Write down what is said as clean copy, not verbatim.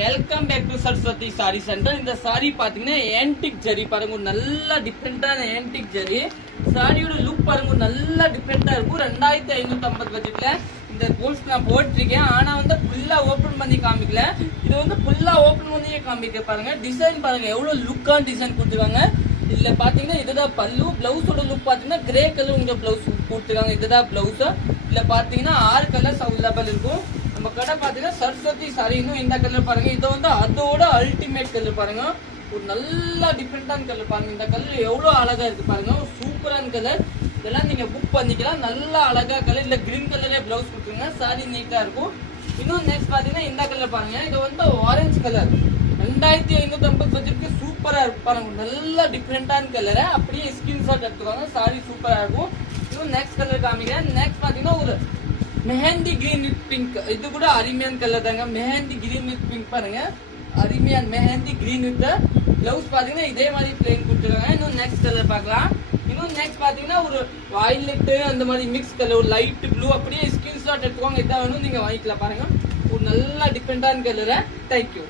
Welcome back to Saraswati sari centre. இந்த சாரி பாத்தீங்கன்னா antique zari பாருங்க, நல்ல டிஃப்ரெண்டான ஆன்டிக் ஜரி. சாரியோட லுக் பாருங்க, நல்ல டிஃப்ரெண்டா இருக்கும். 2550 பட்ஜெட்ல இந்த கோல்ஸ் நான் போட்டிருக்கேன். ஆனா வந்து ஃபுல்லா ஓபன் பண்ணி காமிக்கல. இது வந்து ஃபுல்லா ஓபன் பண்ணியே காமிக்க பாருங்க. டிசைன் பாருங்க எவ்வளவு லுக்கான டிசைன் கொடுத்துருக்காங்க. இதுல பாத்தீங்கன்னா இதுதான் பல்லு. பிளவுஸோட லுக் பாத்தீங்கன்னா கிரே கலர் உங்க பிளவுஸ் கொடுத்துருக்காங்க. இதுதான் பிளவுஸ். இதுல பாத்தீங்கன்னா 6 கலர்ஸ் அவைலபிள் இருக்கும். நம்ம கடை பாத்தீங்கன்னா சரஸ்வதி சாரி. இன்னும் இந்த கலர் பாருங்க, இது வந்து அதோட அல்டிமேட் கலர் பாருங்க. ஒரு நல்ல டிஃப்ரெண்டான கலர் பாருங்க. இந்த கலர் எவ்வளவு அழகா இருக்கு பாருங்க, ஒரு சூப்பரான கலர். இதெல்லாம் நீங்க புக் பண்ணிக்கலாம். நல்ல அழகா கலர். இல்ல கிரீன் கலர்ல பிளவுஸ் கொடுத்துருங்க, சாரி நீட்டா இருக்கும். இன்னும் நெக்ஸ்ட் பாத்தீங்கன்னா இந்த கலர் பாருங்க, இது வந்து ஆரஞ்சு கலர். 2550 பட்ஜெட்க்கு சூப்பரா இருக்கும் பாருங்க. நல்ல டிஃப்ரெண்டான கலர். அப்படியே ஸ்கிரீன்ஷாட் எடுத்துக்கோங்க, சாரி சூப்பரா இருக்கும். இன்னும் நெக்ஸ்ட் கலர் காமிக்கிறேன். நெக்ஸ்ட் பாத்தீங்கன்னா ஒரு மெஹந்தி கிரீன் வித் பிங்க். இது கூட அருமையான கலர் தாங்க. மெஹந்தி கிரீன் வித் பிங்க் பாருங்க, அருமையான மெஹந்தி கிரீன் வித் பிளவுஸ் பாத்தீங்கன்னா இதே மாதிரி பிளேன் கொடுத்துருக்காங்க. இன்னும் நெக்ஸ்ட் கலர் பார்க்கலாம். இன்னும் நெக்ஸ்ட் பாத்தீங்கன்னா ஒரு வயலட் அந்த மாதிரி மிக்ஸ் கலர், ஒரு லைட் ப்ளூ. அப்படியே ஸ்கிரீன்ஷாட் எடுத்துக்கோங்க. இதான் வேணும் நீங்க வாங்கிக்கலாம் பாருங்க. ஒரு நல்ல டிஃப்ரெண்டான கலர். தேங்க்யூ.